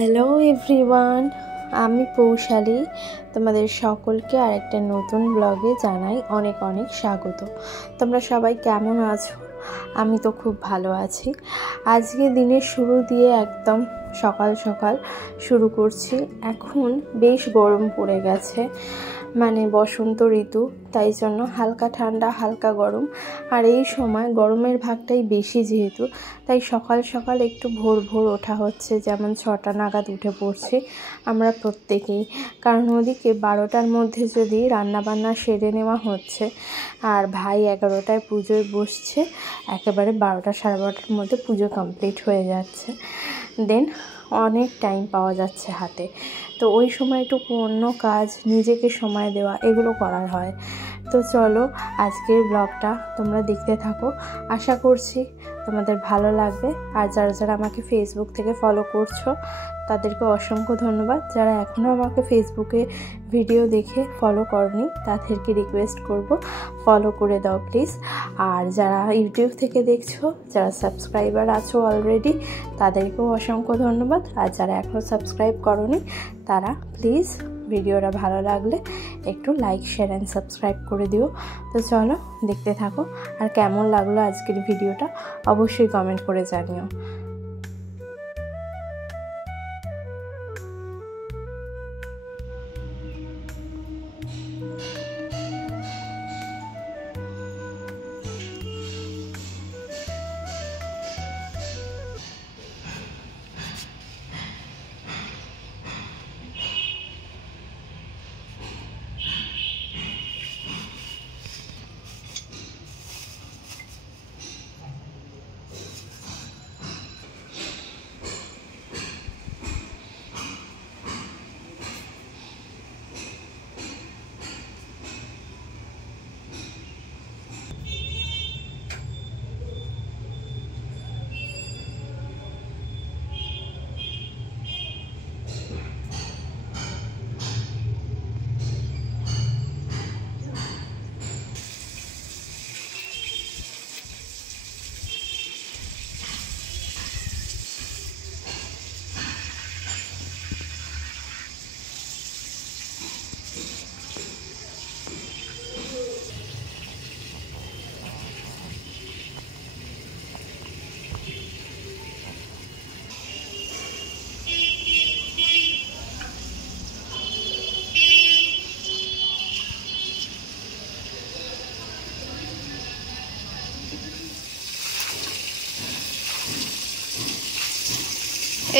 Hello everyone, আমি পৌশালী। তোমাদের সকলকে আরেকটা নতুন ব্লগে জানাই অনেক অনেক স্বাগত। তোমরা সবাই কেমন আছো? আমি তো খুব ভালো আছি। আজকে দিনের শুরু দিয়ে একদম সকাল সকাল শুরু করছি। এখন বেশ গরম পড়ে গেছে, মানে বসন্ত ঋতু, তাই জন্য হালকা ঠান্ডা হালকা গরম। আর এই সময় গরমের ভাগটাই বেশি যেহেতু, তাই সকাল সকাল একটু ভোর ভোর ওঠা হচ্ছে। যেমন 6টা নাগাদ উঠে পড়ছি আমরা প্রত্যেকেই, কারণ ওদিকে 12টার মধ্যে যদি রান্নাবান্না সেরে নেওয়া হচ্ছে, আর ভাই 11টায় পুজোয় বসছে, একেবারে 12টা সাড়ে 12টার মধ্যে পুজো কমপ্লিট হয়ে যাচ্ছে। দেন অনেক টাইম পাওয়া যাচ্ছে হাতে, তো ওই সময়টুকু অন্য কাজ, নিজেকে সময় দেওয়া, এগুলো করার হয়। তো চলো আজকের ব্লগটা তোমরা দেখতে থাকো, আশা করছি তোমাদের ভালো লাগবে। আর যারা যারা আমাকে ফেসবুক থেকে ফলো করছো তাদেরকে অসংখ্য ধন্যবাদ। যারা এখনও আমাকে ফেসবুকে ভিডিও দেখে ফলো করনি তাদেরকে রিকোয়েস্ট করব ফলো করে দাও প্লিজ। আর যারা ইউটিউব থেকে দেখছো, যারা সাবস্ক্রাইবার আছো অলরেডি, তাদেরকেও অসংখ্য ধন্যবাদ। আর যারা এখনও সাবস্ক্রাইব করোনি তারা প্লিজ ভিডিওটা ভালো লাগলে একটু লাইক, শেয়ার অ্যান্ড সাবস্ক্রাইব করে দিও। তো চলো দেখতে থাকো, আর কেমন লাগলো আজকের ভিডিওটা অবশ্যই কমেন্ট করে জানিও।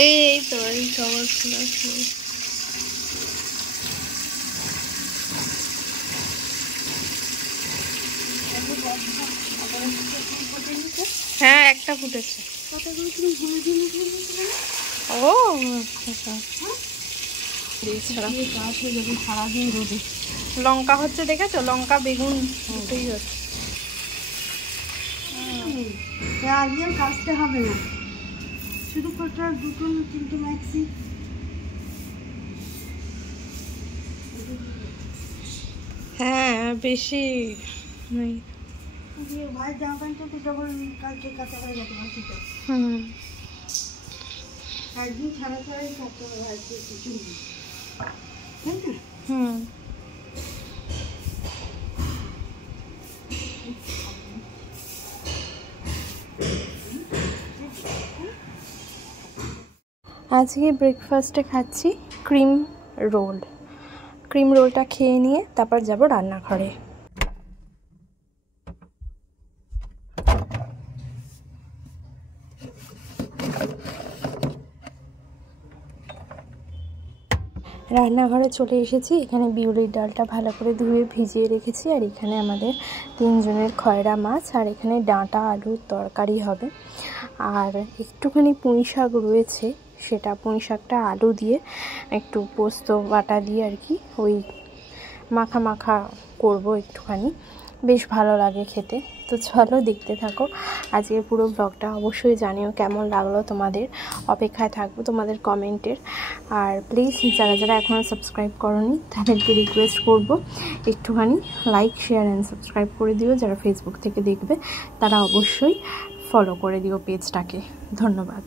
এই তো এই সবার খোলা শুরু। হ্যাঁ, একটা ফুটেছে। ও লঙ্কা হচ্ছে, দেখেছো? লঙ্কা বেগুন দুটোই হচ্ছে। কাটতে হবে না, শুধু কটা দুটো 3টে ম্যাক্সি। হ্যাঁ, বেশি নেই। ভাই জামা প্যান্টটা তো ডবল কালকে কাটা হয়ে যেতে পারছি তো। একদিন ছাড়া ছাড়াই কাটতে হবে ভাই, কিছু নেই, তাই না? আজকে ব্রেকফাস্টে খাচ্ছি ক্রিম রোল। ক্রিম রোলটা খেয়ে নিয়ে তারপর যাব রান্নাঘরে। রান্নাঘরে চলে এসেছি। এখানে বিউলির ডালটা ভালো করে ধুয়ে ভিজিয়ে রেখেছি, আর এখানে আমাদের 3 জনের খয়রা মাছ, আর এখানে ডাঁটা আলুর তরকারি হবে। আর একটুখানি পুঁই শাক রয়েছে, সেটা পুঁই শাকটা আলু দিয়ে একটু পোস্ত বাটা দিয়ে আর কি ওই মাখা মাখা করবো একটুখানি, বেশ ভালো লাগে খেতে। তো চলো দেখতে থাকো আজকের পুরো ব্লগটা। অবশ্যই জানিও কেমন লাগলো তোমাদের, অপেক্ষায় থাকবো তোমাদের কমেন্টের। আর প্লিজ যারা যারা এখনও সাবস্ক্রাইব করোনি তাদেরকে রিকোয়েস্ট করব একটুখানি লাইক, শেয়ার অ্যান্ড সাবস্ক্রাইব করে দিও। যারা ফেসবুক থেকে দেখবে তারা অবশ্যই ফলো করে দিও পেজটাকে। ধন্যবাদ।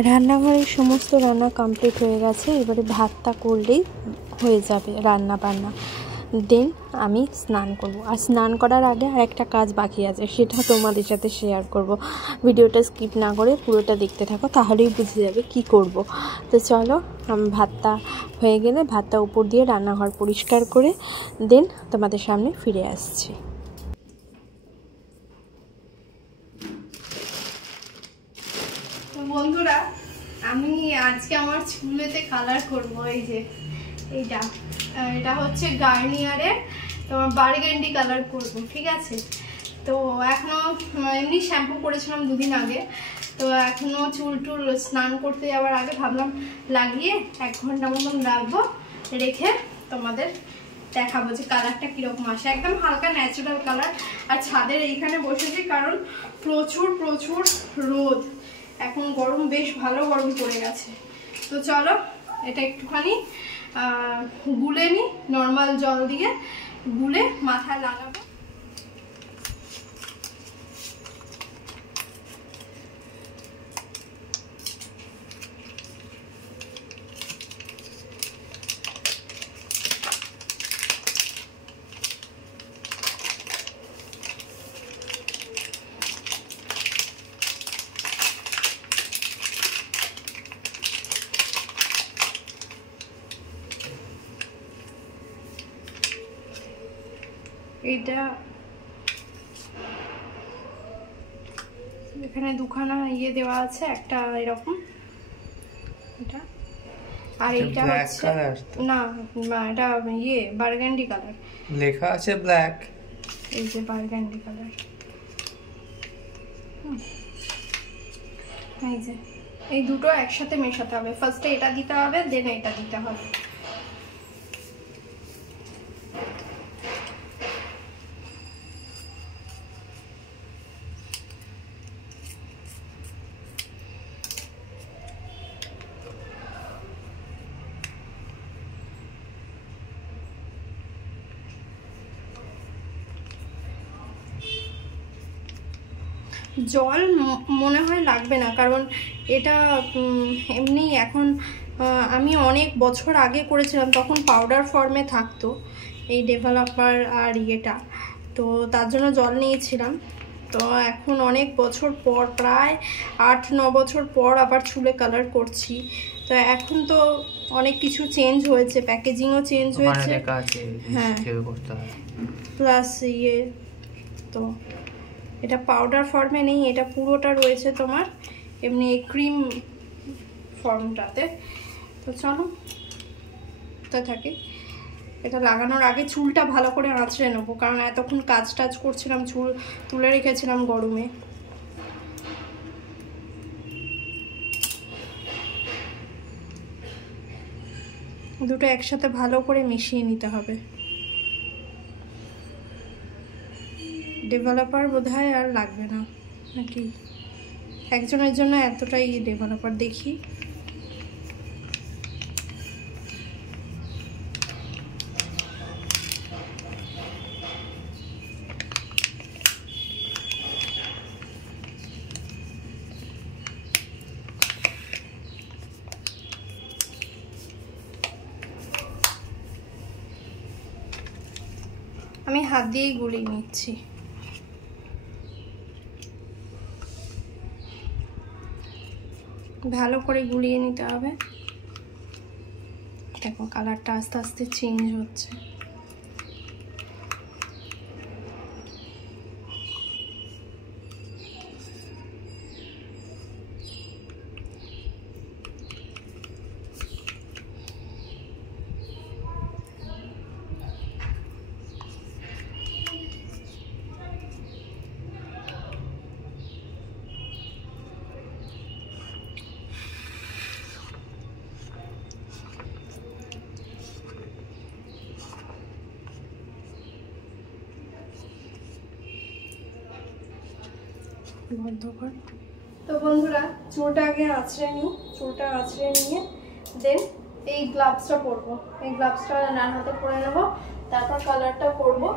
রান্নাঘরের সমস্ত রান্না কমপ্লিট হয়ে গেছে, এবারে ভাতটা করলেই হয়ে যাবে রান্না বান্না। দেন আমি স্নান করব, আর স্নান করার আগে আরেকটা কাজ বাকি আছে, সেটা তোমাদের সাথে শেয়ার করব। ভিডিওটা স্কিপ না করে পুরোটা দেখতে থাকো, তাহলেই বুঝে যাবে কি করব। তো চলো, ভাতটা হয়ে গেলে ভাতটা উপর দিয়ে রান্নাঘর পরিষ্কার করে দেন তোমাদের সামনে ফিরে আসছি। বন্ধুরা, আমি আজকে আমার চুলেতে কালার করব। এই যে এটা হচ্ছে গার্নিয়ারের তোমার বার্গেন্ডি কালার করব, ঠিক আছে। তো এখনো এমনি শ্যাম্পু করেছিলাম 2 দিন আগে, তো এখনো চুল স্নান করতে যাওয়ার আগে ভাবলাম লাগিয়ে 1 ঘন্টা মতন রাখবো, রেখে তোমাদের দেখাবো যে কালারটা কিরকম আসে। একদম হালকা ন্যাচারাল কালার। আর ছাদের এইখানে বসেছি কারণ প্রচুর রোদ, এখন গরম, বেশ ভালো গরম পড়ে গেছে। তো চলো এটা একটুখানি গুলে নিই, নর্মাল জল দিয়ে গুলে মাথায় লাগাবো। এটা এখানে 2খানা দেওয়া আছে, একটা এরকম এটা, আর এইটা হচ্ছে না, এটা বার্গেন্ডি কালার লেখা আছে ব্ল্যাক। এই যে বার্গেন্ডি কালার, এই যে এই দুটো একসাথে মেশাতে হবে। ফার্স্টে এটা দিতে হবে, দেন এটা দিতে হবে। জল মনে হয় লাগবে না, কারণ এটা এমনি এখন আমি অনেক বছর আগে করেছিলাম, তখন পাউডার ফর্মে থাকতো এই ডেভেলপার আর তো তার জন্য জল নিয়েছিলাম। তো এখন অনেক বছর পর, প্রায় 8-9 বছর পর আবার চুলে কালার করছি। তো এখন তো অনেক কিছু চেঞ্জ হয়েছে, প্যাকেজিংও চেঞ্জ হয়েছে, হ্যাঁ, প্লাস তো এটা পাউডার ফর্মে নেই, এটা পুরোটা রয়েছে তোমার এমনি ক্রিম ফর্মটাতে। তো চলো থাকে, এটা লাগানোর আগে চুলটা ভালো করে আঁচড়ে নেবো, কারণ এতক্ষণ কাজ টাজ করছিলাম, চুল তুলে রেখেছিলাম গরমে। দুটো একসাথে ভালো করে মিশিয়ে নিতে হবে। ডেভেলপার বোধহয় আর লাগবে না নাকি, একজনের জন্য এতটাই ডেভেলপার দেখি। আমি হাত দিয়েই গুলিয়ে নিচ্ছি। ভালো করে গুলিয়ে নিতে হবে। দেখো কালারটা আস্তে আস্তে চেঞ্জ হচ্ছে। তো বন্ধুরা, চুলটা আগে আঁচড়ে নিই, চুলটা আঁচড়ে নিয়ে দেন এই গ্লাভসটা পরবো, এই গ্লাভসটা ডান হাতে পরে নেবো, তারপর কালারটা করবো।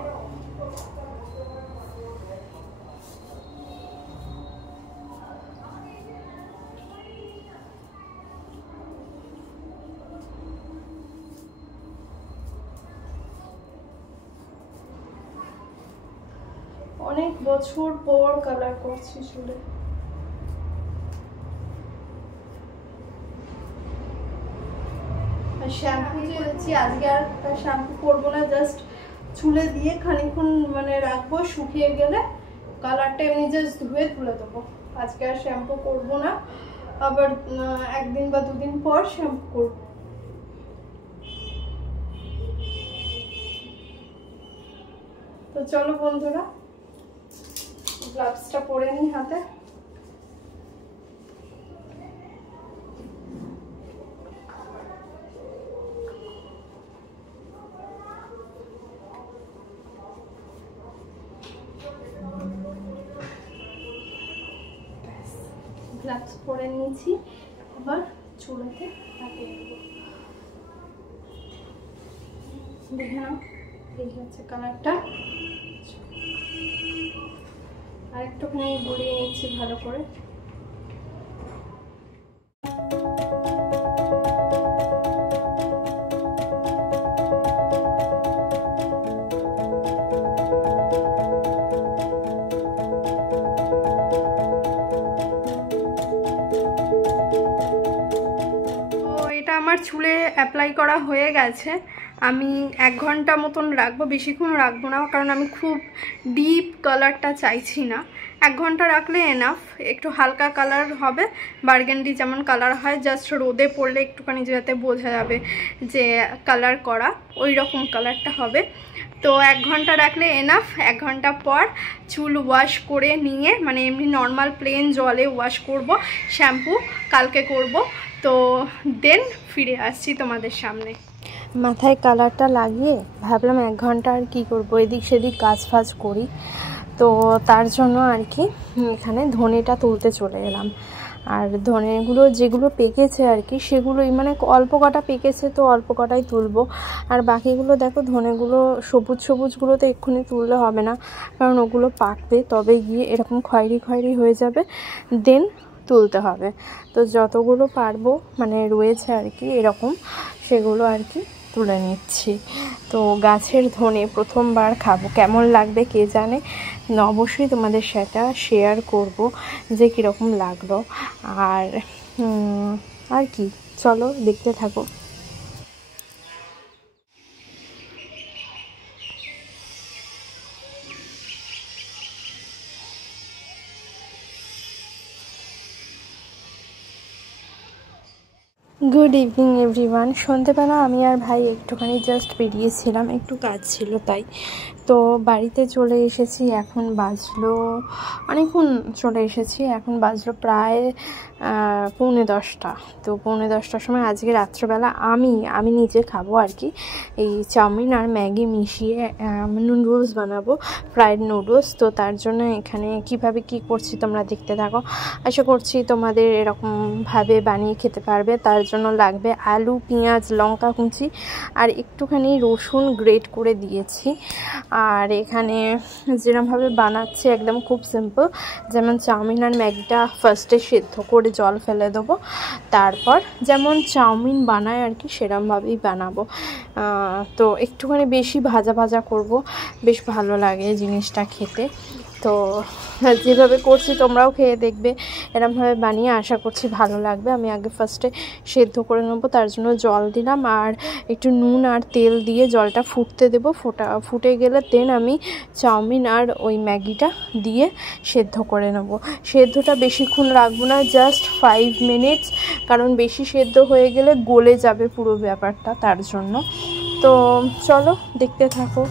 অনেক বছর পর কালার করছি চুলে। শ্যাম্পু দিয়েছি, আজকে আর শ্যাম্পু করবো না, জাস্ট চুলে দিয়ে খানিকক্ষণ মানে রাখবো, শুকিয়ে গেলে কালারটা এমনি জাস্ট ধুয়ে তুলে দেবো। আজকে আর শ্যাম্পু করবো না, আবার একদিন বা দুদিন পর শ্যাম্পু করবো। তো চলো বন্ধুরা, গ্লাভসটা পরে নিই হাতে। গ্লাভস পরে নিয়েছি, আবার চুলাতে লাগিয়ে দেব। দেখে নাও, এই হচ্ছে কালারটা। আর একটুখানি গড়িয়ে নিচ্ছি ভালো করে। আমার চুলে অ্যাপ্লাই করা হয়ে গেছে। আমি 1 ঘন্টা মতন রাখবো, বেশিক্ষণ রাখবো না, কারণ আমি খুব ডিপ কালারটা চাইছি না। 1 ঘন্টা রাখলে এনাফ। একটু হালকা কালার হবে, বার্গেন্ডি যেমন কালার হয়, জাস্ট রোদে পড়লে একটুখানি যাতে বোঝা যাবে যে কালার করা, ওই রকম কালারটা হবে। তো 1 ঘন্টা রাখলে এনাফ। 1 ঘন্টা পর চুল ওয়াশ করে নিয়ে, মানে এমনি নর্মাল প্লেন জলে ওয়াশ করব, শ্যাম্পু কালকে করব। তো দেন ফিরে আসছি তোমাদের সামনে। মাথায় কালারটা লাগিয়ে ভাবলাম 1 ঘন্টা আর কি করব, এদিক সেদিক কাজ ফাজ করি। তো তার জন্য আর কি এখানে ধনেটা তুলতে চলে এলাম। আর ধনেগুলো যেগুলো পেকেছে আর কি, সেগুলোই মানে অল্প কটা পেকেছে, তো অল্প কটাই তুলবো। আর বাকিগুলো দেখো, ধনেগুলো সবুজ সবুজগুলো তো এক্ষুনি তুললে হবে না, কারণ ওগুলো পাকবে, তবে গিয়ে এরকম খয়েরি খয়েরি হয়ে যাবে, দেন তুলতে হবে। তো যতগুলো পারবো মানে রয়েছে আর কি এরকম, সেগুলো আর কি তুলে নিচ্ছি। তো গাছের ধনে প্রথমবার খাবো, কেমন লাগবে কে জানে। অবশ্যই তোমাদের সেটা শেয়ার করব যে কীরকম লাগলো। আর কি, চলো দেখতে থাকো। Good evening everyone. সন্ধেবেলা আমি আর ভাই একটুখানি জাস্ট বেরিয়েছিলাম, একটু কাজ ছিল তাই। তো বাড়িতে চলে এসেছি, এখন বাজলো অনেকক্ষণ চলে এসেছি, এখন বাজলো প্রায় 9:45। তো 9:45টার সময় আজকে রাত্রেবেলা আমি নিজে খাবো আর কি, এই চাউমিন আর ম্যাগি মিশিয়ে নুডলস বানাবো, ফ্রাইড নুডলস। তো তার জন্য এখানে কিভাবে কি করছি তোমরা দেখতে থাকো। আশা করছি তোমাদের এরকমভাবে বানিয়ে খেতে পারবে। তার জন্য লাগবে আলু, পেঁয়াজ, লঙ্কা কুচি আর একটুখানি রসুন গ্রেট করে দিয়েছি। আর এখানে যেরকমভাবে বানাচ্ছি একদম খুব সিম্পল, যেমন চাউমিন আর ম্যাগিটা ফার্স্টে সেদ্ধ করে জল ফেলে দেবো, তারপর যেমন চাউমিন বানায় আর কি সেরকমভাবেই বানাবো। তো একটুখানি বেশি ভাজা ভাজা করব, বেশ ভালো লাগে জিনিসটা খেতে। তো যেভাবে করছি তোমরাও খেয়ে দেখবে, এরকমভাবে বানিয়ে আশা করছি ভালো লাগবে। আমি আগে ফার্স্টে সেদ্ধ করে নেবো, তার জন্য জল দিলাম আর একটু নুন আর তেল দিয়ে জলটা ফুটতে দেবো। ফুটে গেলে দেন আমি চাউমিন আর ওই ম্যাগিটা দিয়ে সেদ্ধ করে নেব। সেদ্ধটা বেশিক্ষণ রাখবো না, জাস্ট 5 মিনিটস, কারণ বেশি সেদ্ধ হয়ে গেলে গলে যাবে পুরো ব্যাপারটা, তার জন্য। তো চলো দেখতে থাকো।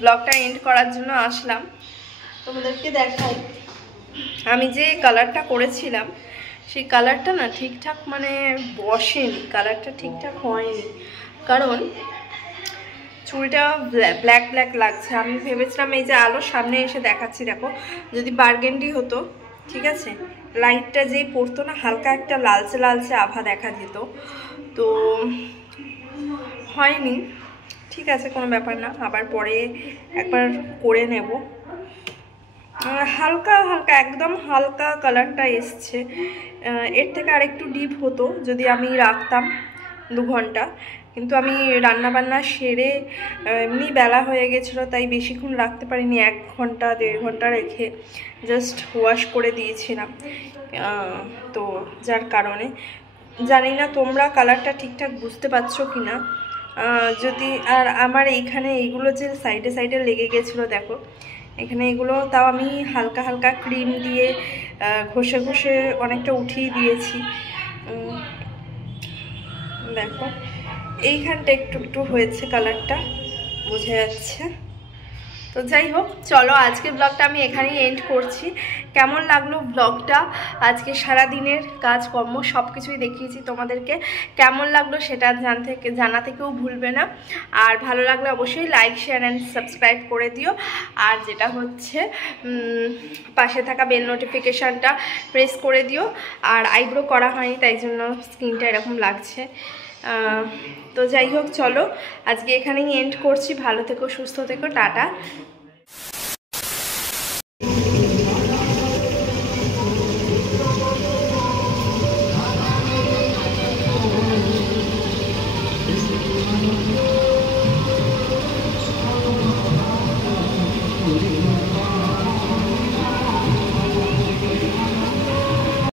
ব্লগটা এন্ড করার জন্য আসলাম। তোমাদেরকে দেখাই আমি যে কালারটা করেছিলাম সেই কালারটা না ঠিকঠাক মানে বসেনি, কালারটা ঠিকঠাক হয়নি, কারণ চুলটা ব্ল্যাক ব্ল্যাক লাগছে। আমি ভেবেছিলাম এই যে আলো সামনে এসে দেখাচ্ছি, দেখো যদি বার্গেন্ডি হতো, ঠিক আছে, লাইটটা যেই পড়তো না হালকা একটা লালচে লালচে আভা দেখা যেত, তো হয়নি। ঠিক আছে, কোনো ব্যাপার না, আবার পরে একবার করে নেব। হালকা হালকা একদম হালকা কালারটা এসছে। এর থেকে আরেকটু ডিপ হতো যদি আমি রাখতাম 2 ঘন্টা, কিন্তু আমি রান্নাবান্না সেরে এমনি বেলা হয়ে গেছিলো, তাই বেশিক্ষণ রাখতে পারিনি। 1 ঘন্টা 1.5 ঘন্টা রেখে জাস্ট ওয়াশ করে দিয়েছিলাম, তো যার কারণে জানি না তোমরা কালারটা ঠিকঠাক বুঝতে পারছো কি না। যদি আর আমার এইখানে এইগুলো যে সাইডে সাইডে লেগে গেছিলো, দেখো এখানে এগুলো তাও আমি হালকা হালকা ক্রিম দিয়ে ঘষে ঘষে অনেকটা উঠিয়ে দিয়েছি। দেখো এইখানটা একটু একটু হয়েছে, কালারটা বোঝা যাচ্ছে। তো যাই হোক, চলো আজকে ব্লগটা আমি এখানেই এন্ড করছি। কেমন লাগলো ব্লগটা, আজকে সারা দিনের কাজকর্ম সব কিছুই দেখিয়েছি তোমাদেরকে। কেমন লাগলো সেটা জানাতে কেউ ভুলবে না। আর ভালো লাগলে অবশ্যই লাইক শেয়ার অ্যান্ড সাবস্ক্রাইব করে দিও। আর যেটা হচ্ছে পাশে থাকা বেল নোটিফিকেশানটা প্রেস করে দিও। আর আইব্রো করা হয়নি, তাই জন্য স্কিনটা এরকম লাগছে। তো যাই হোক, চলো আজকে এখানেই এন্ড করছি। ভালো থেকো, সুস্থ থেকো, টাটা।